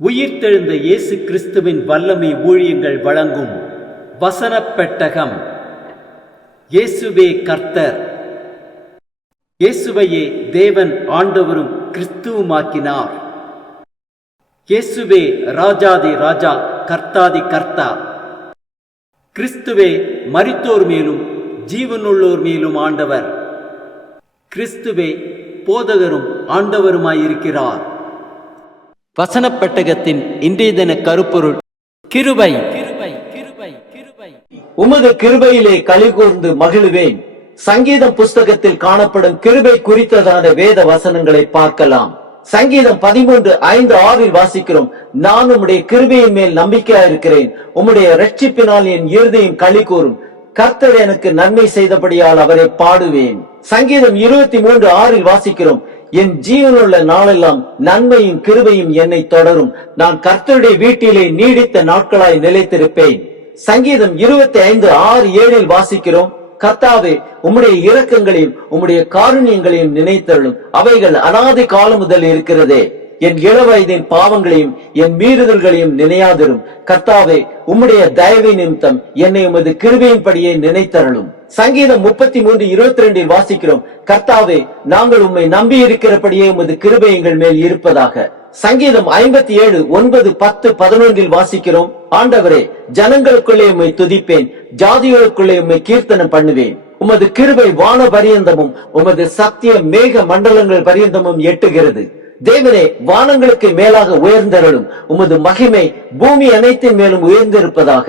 உயிர்த்தெழுந்த இயேசு கிறிஸ்துவின் வல்லமை ஊழியங்கள் வழங்கும் வசனப் பெட்டகம். இயேசுவே கர்த்தர். இயேசுவையே தேவன் ஆண்டவரும் கிறிஸ்துவுமாக்கினார். இயேசுவே ராஜாதி ராஜா, கர்த்தாதி கர்த்தா. கிறிஸ்துவே மரித்தோர் மேலும் ஜீவனுள்ளோர் மேலும் ஆண்டவர். கிறிஸ்துவே போதகரும் ஆண்டவருமாயிருக்கிறார். வசனப் பெட்டகத்தின் இன்றைய தின கருப்பொருள் கிருபை. உமது கிருபையிலே களிகூர்ந்து மகிழுவேன். சங்கீதம் புஸ்தகத்தில் காணப்படும் கிருபை குறித்ததான வேத வசனங்களை பார்க்கலாம். சங்கீதம் 13:5-6 வாசிக்கிறோம். நான் உம்முடைய கிருபையின் மேல் நம்பிக்கையாயிருக்கிறேன், உம்முடைய இரட்சிப்பினால் என் இருதயம் களிகூரும். கர்த்தர் எனக்கு நன்மை செய்தபடியால் அவரை பாடுவேன். சங்கீதம் 23:6 வாசிக்கிறோம். என் ஜீவனுள்ள நாளெல்லாம் நன்மையும் கிருபையும் என்னை தொடரும். நான் கர்த்தருடைய வீட்டிலே நீடித்த நாட்களாய் நிலைத்திருப்பேன். சங்கீதம் 25:6-7 வாசிக்கிறோம். கர்த்தாவே, உம்முடைய இரக்கங்களையும் உம்முடைய காருண்யங்களையும் நினைத்தருளும். அவைகள் அநாதி காலம் முதல் இருக்கிறதே. என் இளவயதின் பாவங்களையும் என் மீறுதல்களையும் நினையாதிரும். கர்த்தாவே, உம்முடைய தயவை நிமித்தம் என்னை உமது கிருபையின்படியே நினைத்தருளும். சங்கீதம் 33:22 வாசிக்கிறோம். கர்த்தாவே, நாங்கள் உம்மை நம்பி இருக்கிறபடியே உமது கிருபை எங்கள் மேல் இருப்பதாக. சங்கீதம் 57:9, 10, 11 வாசிக்கிறோம். ஆண்டவரே, ஜனங்களுக்குள்ளே உம்மை துதிப்பேன், ஜாதிகளுக்குள்ளே உம்மை கீர்த்தனம் பண்ணுவேன். உமது கிருபை வான பரியந்தமும் உமது சத்தியம் மேக மண்டலங்கள் பரியந்தமும் எட்டுகிறது. தேவனே, வானங்களுக்கு மேலாக உயர்ந்தருளும். உமது மகிமை பூமி அனைத்தின் மேலும் உயர்ந்திருப்பதாக.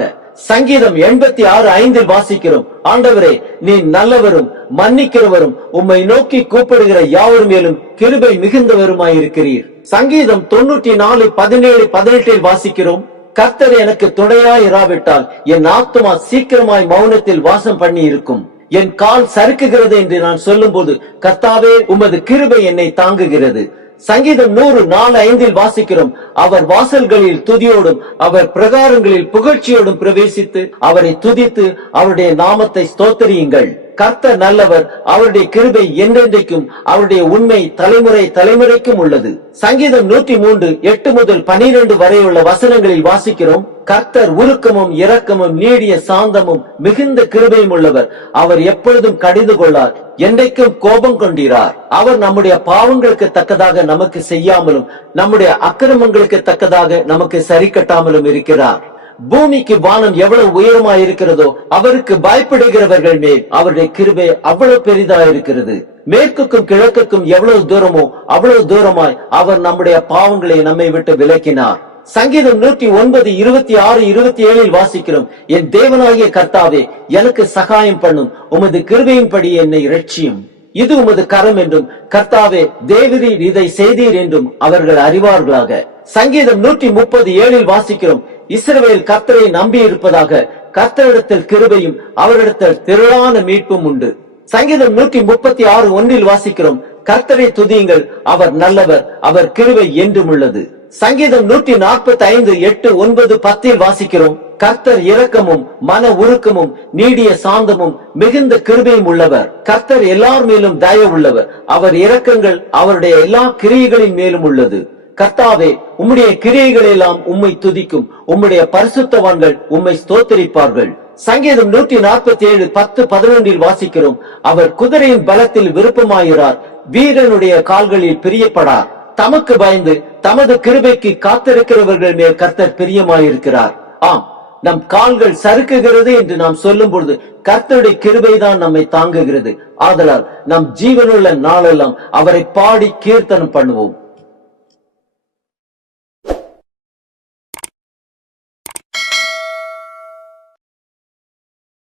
சங்கீதம் 86:5 வாசிக்கிறோம். ஆண்டவரே, நீ நல்லவரும் மன்னிக்கிறவரும், உம்மை நோக்கி கூப்பிடுகிற யாவர் மேலும் கிருபை மிகுந்தவருமாயிருக்கிறீர். சங்கீதம் 94:17-18 வாசிக்கிறோம். கர்த்தர் எனக்கு துணையாயிராவிட்டால் என் ஆத்துமா சீக்கிரமாய் மௌனத்தில் வாசம் பண்ணி இருக்கும். என் கால் சறுக்குகிறது என்று நான் சொல்லும் போது, கர்த்தாவே, உமது கிருபை என்னை தாங்குகிறது. சங்கீதம் 104:5 வாசிக்கிறோம். அவர் வாசல்களில் துதியோடும் அவர் பிரகாரங்களில் புகழ்ச்சியோடும் பிரவேசித்து அவரை துதித்து அவருடைய நாமத்தை ஸ்தோத்திரியுங்கள். கர்த்தர் நல்லவர், அவருடைய கிருபை என்றென்றைக்கும், அவருடைய உண்மை தலைமுறை தலைமுறைக்கும் உள்ளது. சங்கீதம் 103:8-12 வரையுள்ள வசனங்களில் வாசிக்கிறோம். கர்த்தர் உருக்கமும் இரக்கமும் நீடிய சாந்தமும் மிகுந்த கிருபையும் உள்ளவர். அவர் எப்பொழுதும் கடிந்து கொள்ளார், என்றைக்கும் கோபம் கொண்டிரார். அவர் நம்முடைய பாவங்களுக்கு தக்கதாக நமக்கு செய்யாமலும் நம்முடைய அக்கிரமங்களுக்கு தக்கதாக நமக்கு சரி கட்டாமலும் இருக்கிறார். பூமிக்கு வானம் எவ்வளவு உயரமாய் இருக்கிறதோ அவருக்கு பயப்படுகிறவர்கள் மேல் அவருடைய கிருபை அவ்வளவு பெரிதாயிருக்கிறது. மேற்குக்கும் கிழக்குக்கும் எவ்வளவு தூரமோ அவ்வளவு தூரமாய் அவர் நம்முடைய பாவங்களை நம்மை விட்டு விலக்கினார். சங்கீதம் 109:26-27 வாசிக்கிறோம். என் தேவனாகிய கர்த்தாவே, எனக்கு சகாயம் பண்ணும், உமது கிருபையின்படி என்னை இரட்சியும். இது உமது கரம் என்றும், கர்த்தாவே, தேவரீர் இதை செய்தீர் என்றும் அவர்கள் அறிவார்களாக. சங்கீதம் 130:7 வாசிக்கிறோம். இஸ்ரவேல் கர்த்தரை நம்பி இருப்பதாக. கர்த்தரிடத்தில் கிருபையும் அவரிடத்தில் திரளான மீட்பும் உண்டு. சங்கீதம் 136:1 வாசிக்கிறோம். கர்த்தரை துதியுங்கள், அவர் நல்லவர், அவர் கிருபை என்றும் உள்ளது. சங்கீதம் 145:8-9-10 வாசிக்கிறோம். கர்த்தர் இரக்கமும் மன உருக்கமும் நீடிய சாந்தமும் மிகுந்த கிருபையும் உள்ளவர். கர்த்தர் எல்லார் மேலும் தயவு உள்ளவர். அவர் இரக்கங்கள் அவருடைய எல்லா கிரியைகளின் மேலும் உள்ளது. கர்த்தாவே, உம்முடைய கிரியைகள் எல்லாம் உம்மை துதிக்கும். உம்முடைய பரிசுத்தவான்கள் உம்மை ஸ்தோத்திரிப்பார்கள். சங்கீதம் 147:10-11 வாசிக்கிறோம். அவர் குதிரையின் பலத்தில் விருப்பமாயிறார், வீரனுடைய கால்களில் பிரியப்படார். தமக்கு பயந்து தமது கிருபைக்கு காத்திருக்கிறவர்கள் மேல் கர்த்தர் பிரியமாயிருக்கிறார். ஆம், நம் கால்கள் சறுக்குகிறது என்று நாம் சொல்லும் பொழுது கர்த்தருடைய கிருபைதான் நம்மை தாங்குகிறது. ஆதலால் நம் ஜீவனுள்ள நாளெல்லாம் அவரை பாடி கீர்த்தனம் பண்ணுவோம்.